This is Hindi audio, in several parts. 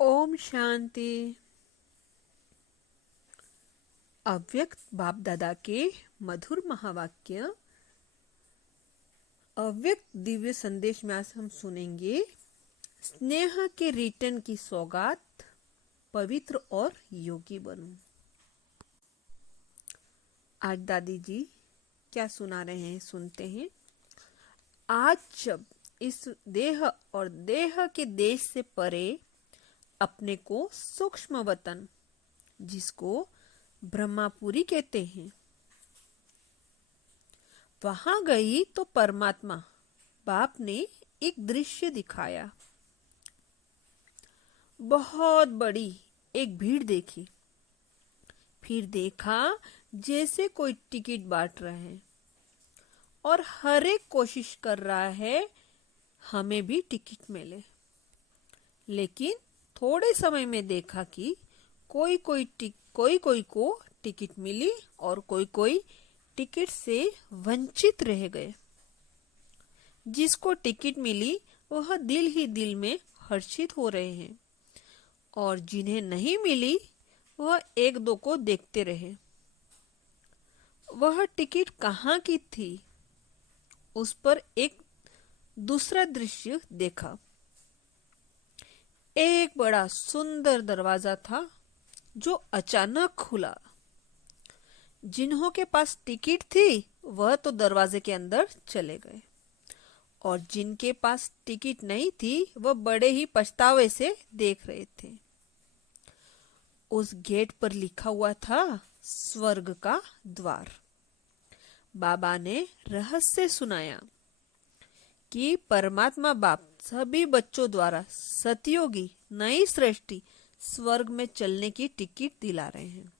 ओम शांति। अव्यक्त बाप दादा के मधुर महावाक्य अव्यक्त दिव्य संदेश में आज हम सुनेंगे स्नेह के रिटर्न की सौगात, पवित्र और योगी बनूं। आज दादी जी क्या सुना रहे हैं, सुनते हैं। आज जब इस देह और देह के देश से परे अपने को सूक्ष्म वतन, जिसको ब्रह्मापुरी कहते हैं, वहां गई तो परमात्मा बाप ने एक दृश्य दिखाया। बहुत बड़ी एक भीड़ देखी। फिर देखा जैसे कोई टिकट बांट रहा है और हर एक कोशिश कर रहा है हमें भी टिकट मिले। लेकिन थोड़े समय में देखा कि कोई कोई को टिकट मिली और कोई टिकट से वंचित रह गए। जिसको टिकट मिली वह दिल ही दिल में हर्षित हो रहे हैं और जिन्हें नहीं मिली वह एक दो को देखते रहे। वह टिकट कहाँ की थी, उस पर एक दूसरा दृश्य देखा। एक बड़ा सुंदर दरवाजा था जो अचानक खुला। जिन्हों के पास टिकट थी वह तो दरवाजे के अंदर चले गए और जिनके पास टिकट नहीं थी वह बड़े ही पछतावे से देख रहे थे। उस गेट पर लिखा हुआ था स्वर्ग का द्वार। बाबा ने रहस्य सुनाया कि परमात्मा बाप सभी बच्चों द्वारा सतयोगी नई सृष्टि स्वर्ग में चलने की टिकट दिला रहे हैं।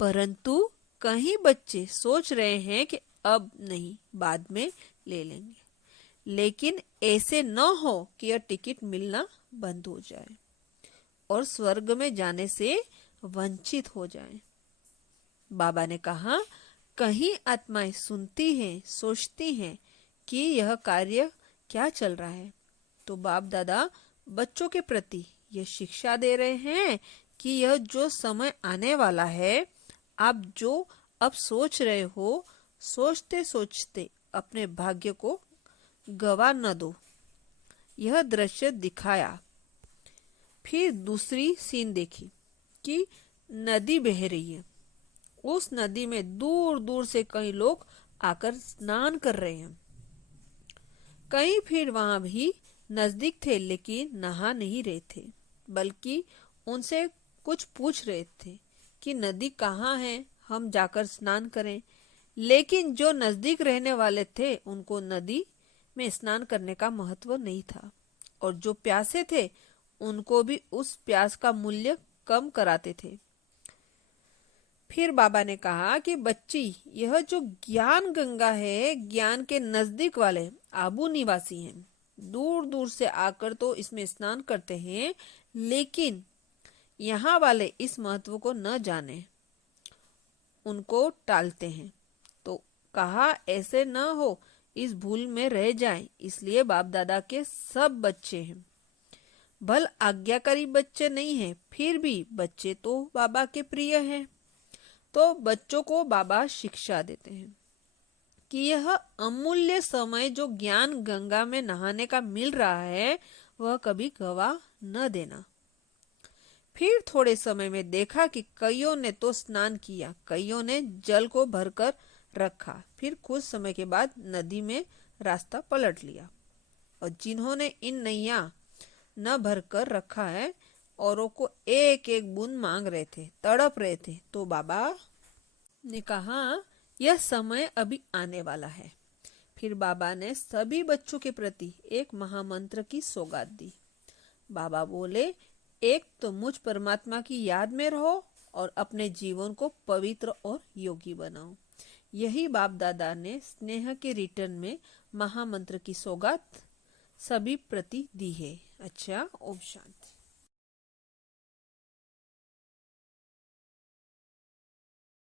परंतु कहीं बच्चे सोच रहे हैं कि अब नहीं, बाद में ले लेंगे। लेकिन ऐसे न हो कि यह टिकट मिलना बंद हो जाए और स्वर्ग में जाने से वंचित हो जाए। बाबा ने कहा, कहीं आत्माएं सुनती हैं, सोचती हैं कि यह कार्य क्या चल रहा है, तो बाप दादा बच्चों के प्रति यह शिक्षा दे रहे हैं कि यह जो समय आने वाला है, आप जो अब सोच रहे हो, सोचते सोचते अपने भाग्य को गवा न दो। यह दृश्य दिखाया। फिर दूसरी सीन देखी कि नदी बह रही है। उस नदी में दूर दूर से कई लोग आकर स्नान कर रहे हैं। कई फिर वहां भी नजदीक थे लेकिन नहा नहीं रहे थे, बल्कि उनसे कुछ पूछ रहे थे कि नदी कहाँ है, हम जाकर स्नान करें। लेकिन जो नजदीक रहने वाले थे उनको नदी में स्नान करने का महत्व नहीं था और जो प्यासे थे उनको भी उस प्यास का मूल्य कम कराते थे। फिर बाबा ने कहा कि बच्ची, यह जो ज्ञान गंगा है, ज्ञान के नजदीक वाले आबू निवासी हैं। दूर दूर से आकर तो इसमें स्नान करते हैं, लेकिन यहाँ वाले इस महत्व को न जाने, उनको टालते हैं। तो कहा ऐसे न हो, इस भूल में रह जाएं। इसलिए बाप दादा के सब बच्चे हैं, भल आज्ञाकारी बच्चे नहीं हैं, फिर भी बच्चे तो बाबा के प्रिय हैं। तो बच्चों को बाबा शिक्षा देते हैं कि यह अमूल्य समय जो ज्ञान गंगा में नहाने का मिल रहा है, वह कभी गवा न देना। फिर थोड़े समय में देखा कि कईयों ने तो स्नान किया, कईयों ने जल को भरकर रखा। फिर कुछ समय के बाद नदी में रास्ता पलट लिया और जिन्होंने इन नैया न भरकर रखा है, औरों को एक एक बूंद मांग रहे थे, तड़प रहे थे। तो बाबा ने कहा, यह समय अभी आने वाला है। फिर बाबा ने सभी बच्चों के प्रति एक महामंत्र की सौगात दी। बाबा बोले, एक तो मुझ परमात्मा की याद में रहो और अपने जीवन को पवित्र और योगी बनाओ। यही बाप दादा ने स्नेह के रिटर्न में महामंत्र की सौगात सभी प्रति दी है। अच्छा, ओम शांति।